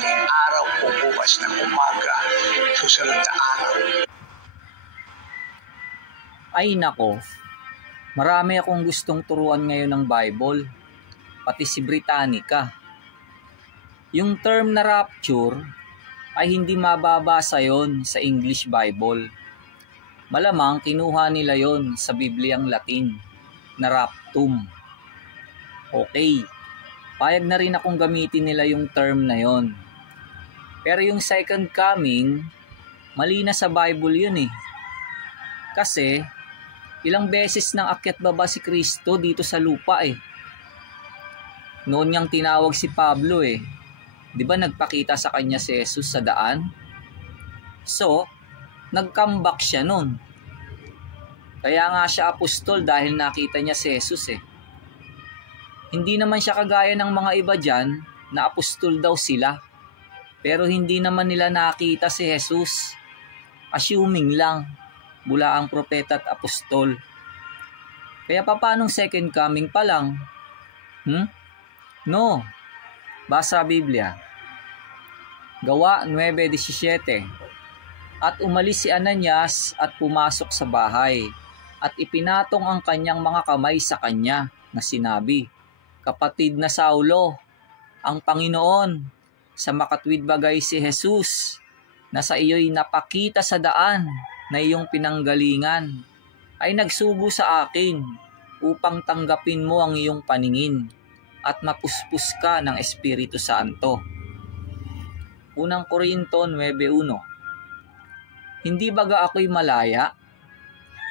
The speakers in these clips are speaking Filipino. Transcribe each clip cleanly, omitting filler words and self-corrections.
madaling araw o bukas ng umaga, susunod na araw. Ay nako, marami akong gustong turuan ngayon ng Bible, pati si Britannica. Yung term na rapture ay hindi mababasa yon sa English Bible. Malamang kinuha nila yon sa Bibliang Latin na raptum. Okay, payag na rin akong gamitin nila yung term na yon. Pero yung second coming, mali na sa Bible yun eh. Kasi ilang beses nang akyat baba si Kristo dito sa lupa eh. Noon niyang tinawag si Pablo eh. Di ba nagpakita sa kanya si Jesus sa daan? So, nag-comeback siya noon. Kaya nga siya apostol dahil nakita niya si Jesus eh. Hindi naman siya kagaya ng mga iba dyan na apostol daw sila. Pero hindi naman nila nakita si Jesus. Assuming lang, bula ang propeta at apostol. Kaya paanong second coming pa lang? No. Basa Biblia. Gawa 9:17. At umalis si Ananias at pumasok sa bahay at ipinatong ang kanyang mga kamay sa kanya na sinabi, Kapatid na Saulo, ang Panginoon, sa makatwid bagay si Jesus na sa iyo'y napakita sa daan na iyong pinanggalingan ay nagsugo sa akin upang tanggapin mo ang iyong paningin at mapuspos ka ng Espiritu Santo. Unang Korinto 9:1. Hindi baga ako'y malaya?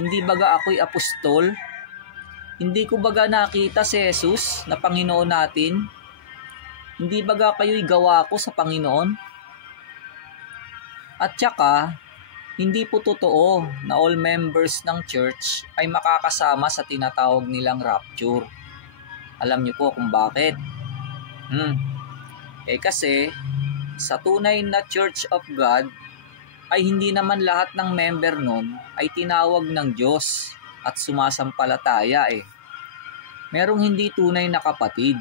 Hindi baga ako'y apostol? Hindi ko baga nakita si Jesus na Panginoon natin? Hindi baga kayo'y gawa ko sa Panginoon? At saka, hindi po totoo na all members ng church ay makakasama sa tinatawag nilang rapture. Alam niyo po kung bakit? Kasi sa tunay na Church of God ay hindi naman lahat ng member nun ay tinawag ng Diyos at sumasampalataya eh. Merong hindi tunay na kapatid.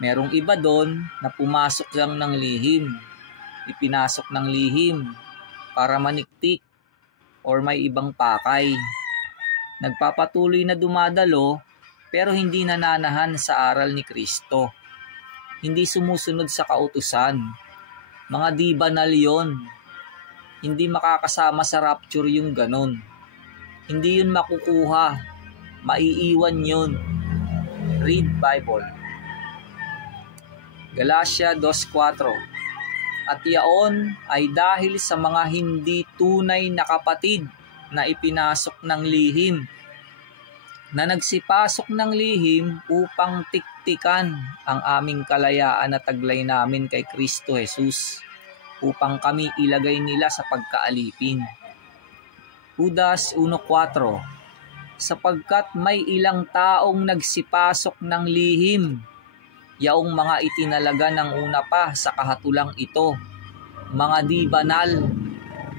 Merong iba doon na pumasok lang ng lihim. Ipinasok ng lihim para maniktik or may ibang pakay. Nagpapatuloy na dumadalo pero hindi nananahan sa aral ni Kristo. Hindi sumusunod sa kautusan. Mga di banal yun. Hindi makakasama sa rapture yung ganon. Hindi yun makukuha. Maiiwan yun. Read Bible. Galatia 2:4. At yaon ay dahil sa mga hindi tunay na kapatid na ipinasok ng lihim, na nagsipasok ng lihim upang tiktikan ang aming kalayaan na taglay namin kay Kristo Jesus, upang kami ilagay nila sa pagkaalipin. Judas 1:4. Sapagkat may ilang taong nagsipasok ng lihim, yaong mga itinalaga ng una pa sa kahatulang ito, mga di banal,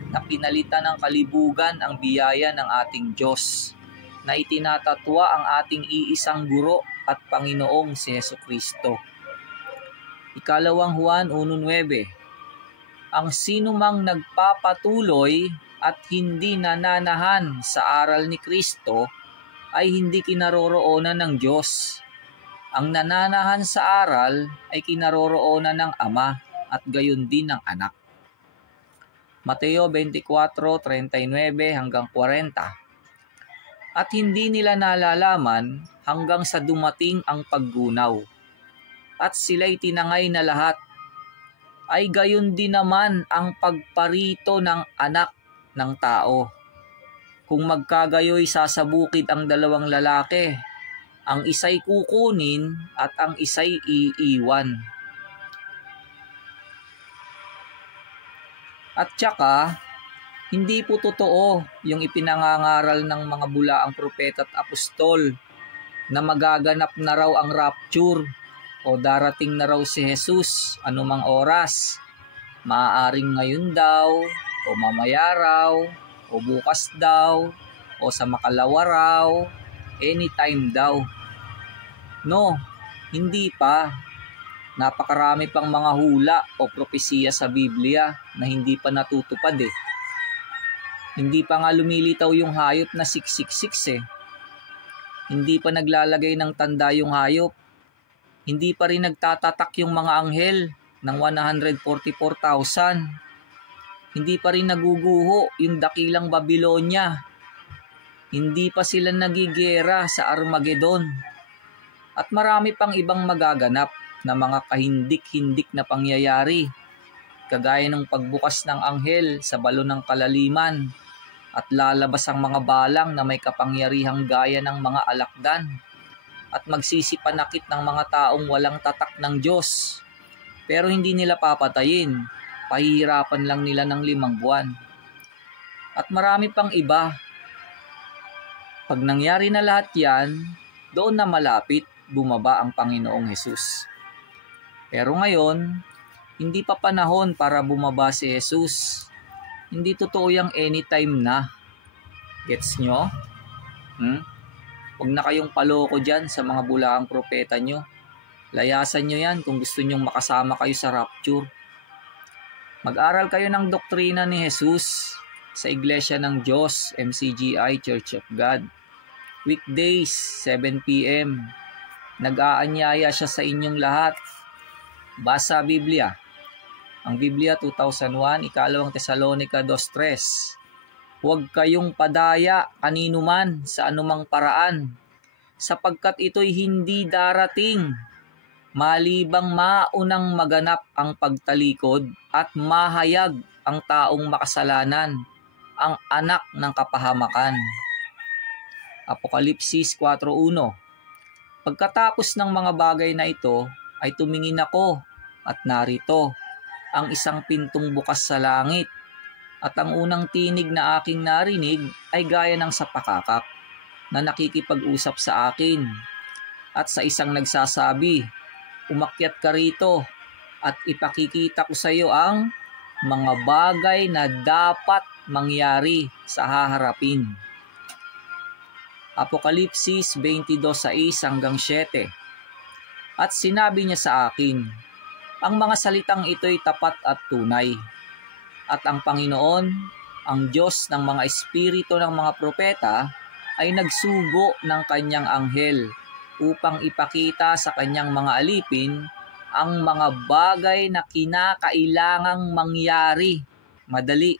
na pinalitan ng kalibugan ang biyaya ng ating Diyos, na itinatatwa ang ating iisang guro at Panginoong si Jesucristo. Ikalawang Juan 1:9. Ang sinumang nagpapatuloy at hindi nananahan sa aral ni Kristo ay hindi kinaroroonan ng Diyos. Ang nananahan sa aral ay kinaroroonan ng Ama at gayon din ng Anak. Mateo 24:39 hanggang 40. At hindi nila nalalaman hanggang sa dumating ang paggunaw. At sila'y tinangay na lahat. Ay gayon din naman ang pagparito ng Anak ng Tao. Kung magkagayoy sasabukid ang dalawang lalaki, ang isa'y kukunin at ang isa'y iiwan. At saka, hindi po totoo yung ipinangangaral ng mga bulaang propeta at apostol na magaganap na raw ang rapture o darating na raw si Jesus anumang oras. Maaaring ngayon daw o mamaya raw o bukas daw o sa makalawa raw, anytime daw. No, hindi pa. Napakarami pang mga hula o propesiya sa Biblia na hindi pa natutupad eh. Hindi pa nga lumilitaw yung hayop na 666 eh. Hindi pa naglalagay ng tanda yung hayop. Hindi pa rin nagtatatak yung mga anghel ng 144,000. Hindi pa rin naguguho yung dakilang Babylonia. Hindi pa sila nagigera sa Armageddon. At marami pang ibang magaganap na mga kahindik-hindik na pangyayari, kagaya ng pagbukas ng anghel sa balon ng kalaliman at lalabas ang mga balang na may kapangyarihang gaya ng mga alakdan at magsisipanakit ng mga taong walang tatak ng Diyos. Pero hindi nila papatayin, pahihirapan lang nila ng 5 buwan. At marami pang iba. Pag nangyari na lahat yan, doon na malapit bumaba ang Panginoong Hesus. Pero ngayon, hindi pa panahon para bumaba si Jesus. Hindi totoo yung anytime na. Gets nyo? Huwag na kayong paloko dyan sa mga bulaang propeta nyo. Layasan nyo yan kung gusto nyong makasama kayo sa rapture. Mag-aral kayo ng doktrina ni Jesus sa Iglesia ng Diyos, MCGI Church of God. Weekdays, 7 p.m. Nag-aanyaya siya sa inyong lahat. Basa Biblia. Ang Biblia 2001, 2 Tesalonica 2:3. Huwag kayong padaya kanino man sa anumang paraan, sapagkat ito'y hindi darating, malibang maunang maganap ang pagtalikod at mahayag ang taong makasalanan, ang anak ng kapahamakan. Apokalipsis 4:1. Pagkatapos ng mga bagay na ito, ay tumingin ako at narito ang isang pintong bukas sa langit, at ang unang tinig na aking narinig ay gaya ng sapakakak na nakikipag-usap sa akin, at sa isang nagsasabi, umakyat ka rito at ipakikita ko sa iyo ang mga bagay na dapat mangyari sa haharapin. Apokalipsis 22:6-7. At sinabi niya sa akin, ang mga salitang ito'y tapat at tunay. At ang Panginoon, ang Diyos ng mga espiritu ng mga propeta, ay nagsugo ng kanyang anghel upang ipakita sa kanyang mga alipin ang mga bagay na kinakailangang mangyari madali.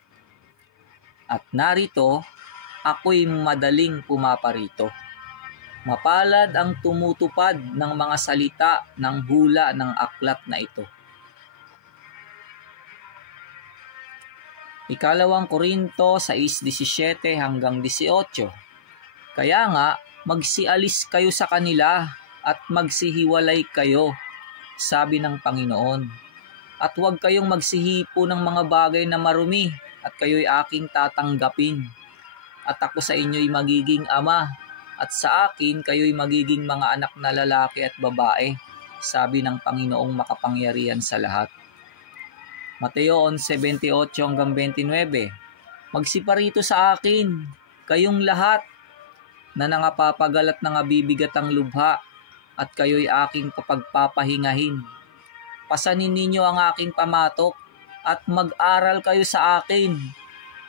At narito, ako'y madaling pumaparito. Mapalad ang tumutupad ng mga salita ng hula ng aklat na ito. 2 Korinto 6:17-18. Kaya nga, magsialis kayo sa kanila at magsihiwalay kayo, sabi ng Panginoon. At huwag kayong magsihipo ng mga bagay na marumi, at kayo'y aking tatanggapin. At ako sa inyo'y magiging ama, at sa akin kayo'y magiging mga anak na lalaki at babae, sabi ng Panginoong makapangyarihan sa lahat. Mateo 11:28-29. Magsiparito sa akin, kayong lahat na nangapapagal at nangabibigat ang lubha, at kayo'y aking papagpapahingahin. Pasanin ninyo ang aking pamatok, at mag-aral kayo sa akin,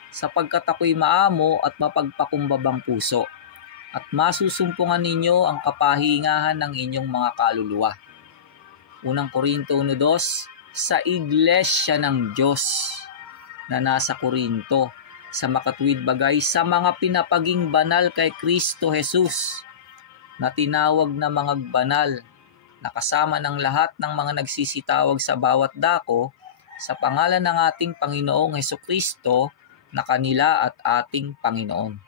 sapagkat ako'y maamo at mapagpakumbabang puso, at masusumpungan ninyo ang kapahingahan ng inyong mga kaluluwa. 1 Korinto 1:2. Sa Iglesia ng Diyos na nasa Korinto, sa makatuwid bagay sa mga pinapaging banal kay Kristo Jesus, na tinawag na mga banal, na kasama ng lahat ng mga nagsisitawag sa bawat dako, sa pangalan ng ating Panginoong Hesukristo, na kanila at ating Panginoon.